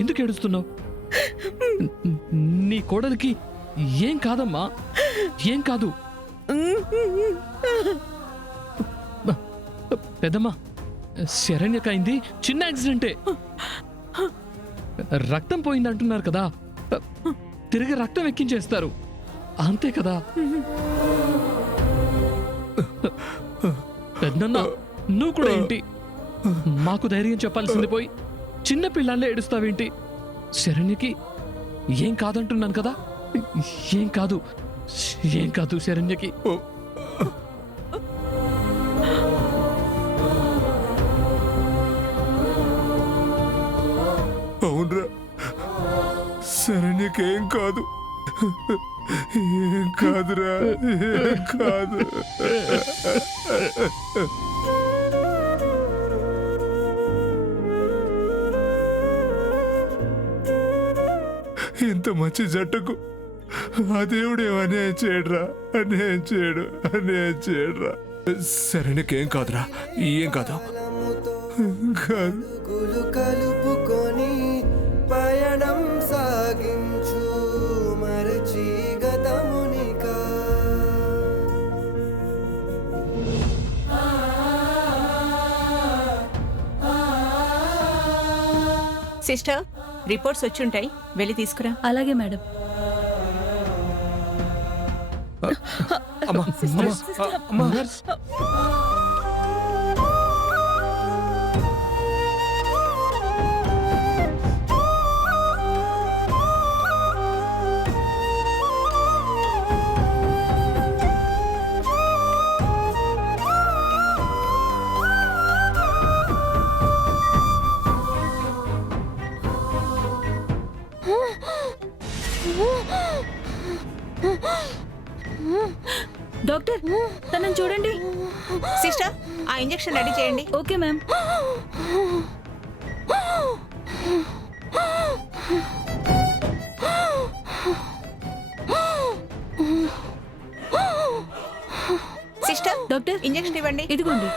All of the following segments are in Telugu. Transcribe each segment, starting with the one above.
ఎందుకు ఏడుస్తున్నావు? నీ కోడలికి ఏం కాదమ్మా, ఏం కాదు. పెద్దమ్మా, శరణ్యకైంది చిన్న యాక్సిడెంటే. రక్తం పోయింది అంటున్నారు కదా, తిరిగి రక్తం ఎక్కించేస్తారు అంతే కదా. పెద్దన్న, నువ్వు కూడా ఏంటి మాకు ధైర్యం చెప్పాల్సింది పోయి చిన్న పిల్లల్ని ఏడుస్తావేంటి? శరణ్యకి ఏం కాదంటున్నాను కదా, ఏం కాదు, ఏం కాదు శరణ్యకి. అవునరా, శరణ్యకేం కాదు, ఏం కాదురా, ఏం కాదు. ఇంత మంచి జట్టుకు ఆ దేవుడేం అన్యాయం చేయడురా, అన్యాయం చేయడు, అన్యాయం చేయడురా. శరణ్యకేం కాదురా, ఏం కాదు, కాదు. కలుపుకొని పయనం సాగించు మరచి గతమునికా. సిస్టర్, రిపోర్ట్స్ వచ్చుంటాయి, వెళ్ళి తీసుకురా. అలాగే మేడం. అమ్మా, అమ్మా, నర్స్, డాక్టర్, తనని చూడండి. సిస్టర్, ఆ ఇంజెక్షన్ రెడీ చేయండి. Okay ma'am. Sister, doctor, injection ఇవ్వండి. ఇదిగోండి.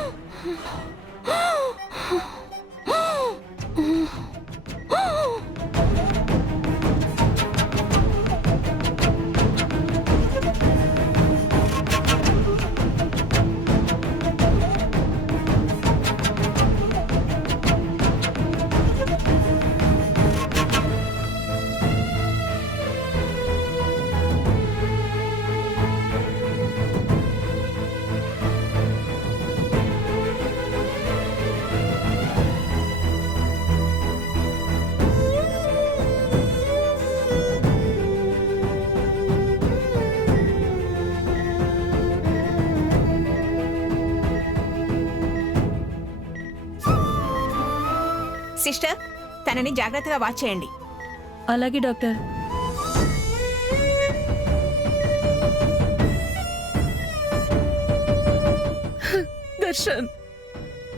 సిస్టర్, తనని జాగ్రత్తగా వాచ్ చేయండి. అలాగే డాక్టర్. దర్శన్,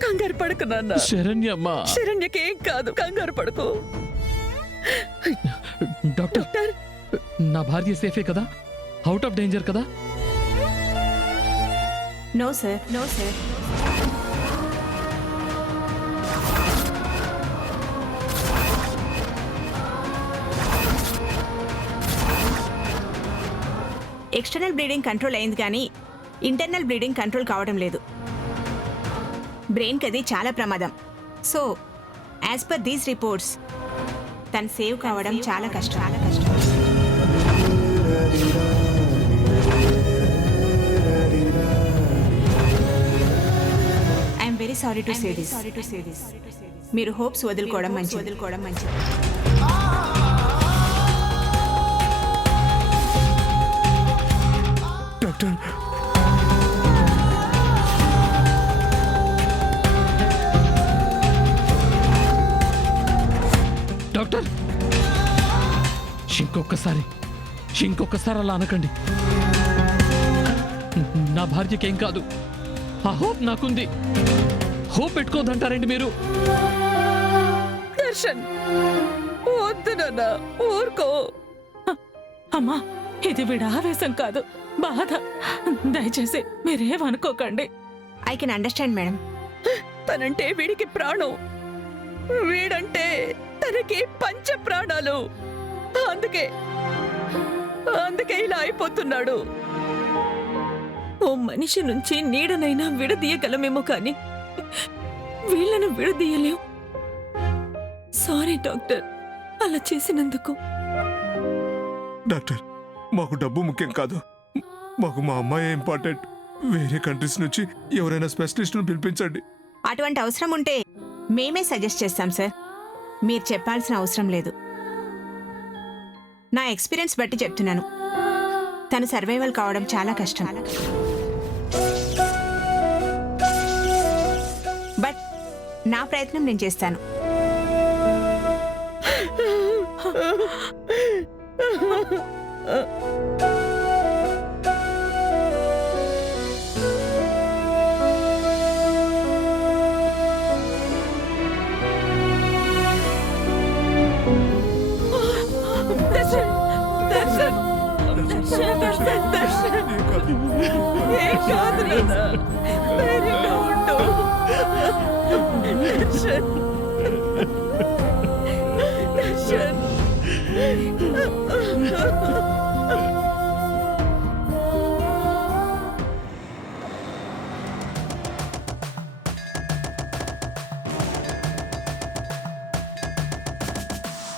కంగారు పడకు నాన్న. శరణ్యమ్మా. శరణ్యకేం కాదు, కంగారు పడకు. డాక్టర్, నా భార్య సేఫే కదా, అవుట్ ఆఫ్ డేంజర్ కదా? No sir, no sir. External bleeding control అయింది కానీ ఇంటర్నల్ బ్లీడింగ్ కంట్రోల్ కావడం లేదు. బ్రెయిన్కి అది చాలా ప్రమాదం. So as per these reports తను సేవ్ కావడం చాలా కష్టం, చాలా కష్టం. I'm very sorry to say this. మీరు హోప్స్ వదులుకోవడం మంచిది. డాక్టర్, డాక్టర్, ఇంకొకసారి అలా అనకండి. నా భార్యకి ఏం కాదు, ఆ హోప్ నాకుంది. హోప్ పెట్టుకోదంటారండి మీరు? దర్శన్, వద్దు నాన్న, ఊరుకో. అమ్మా, ఇది వీడి ఆవేశం కాదు, బాధ. దయచేసి మీరేమనుకోకండి. I can understand madam. తనంటే వీడికి ప్రాణం. వీడంటే తనకి పంచ ప్రాణాలు. అందుకే ఇలా అయిపోతున్నాడు. ఓ మనిషి నుంచి నీడనైనా విడదీయగలమేమో కానీ వీళ్ళను విడదీయలేం. సారీ డాక్టర్, అలా చేసినందుకు. డాక్టర్, మాకు డబ్బు ముఖ్యం కాదు, మాకు మా అమ్మాయి ఇంపార్టెంట్. వేరే కంట్రీస్ నుంచి ఎవరైనా స్పెషలిస్ట్ను పిలిపించండి. అటువంటి అవసరం ఉంటే మేమే సజెస్ట్ చేస్తాం సార్. మీరు చెప్పాల్సిన అవసరం లేదు. నా ఎక్స్పీరియన్స్ బట్టి చెప్తున్నాను, తను సర్వైవల్ కావడం చాలా కష్టం. బట్ నా ప్రయత్నం నేను చేస్తాను.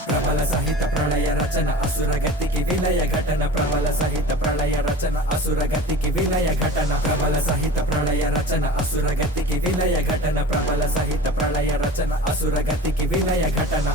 ప్రబల సహిత ప్రళయ రచన అసురగతికి విలయ ఘటన. ప్రబల సహిత ప్రళయ రచన అసురగతికి విలయ ఘటన. ప్రబల సహిత ప్రళయ రచన అసురగతికి విలయ ఘటన. ప్రబల సహిత ప్రళయ రచన అసురగతికి విలయ ఘటన.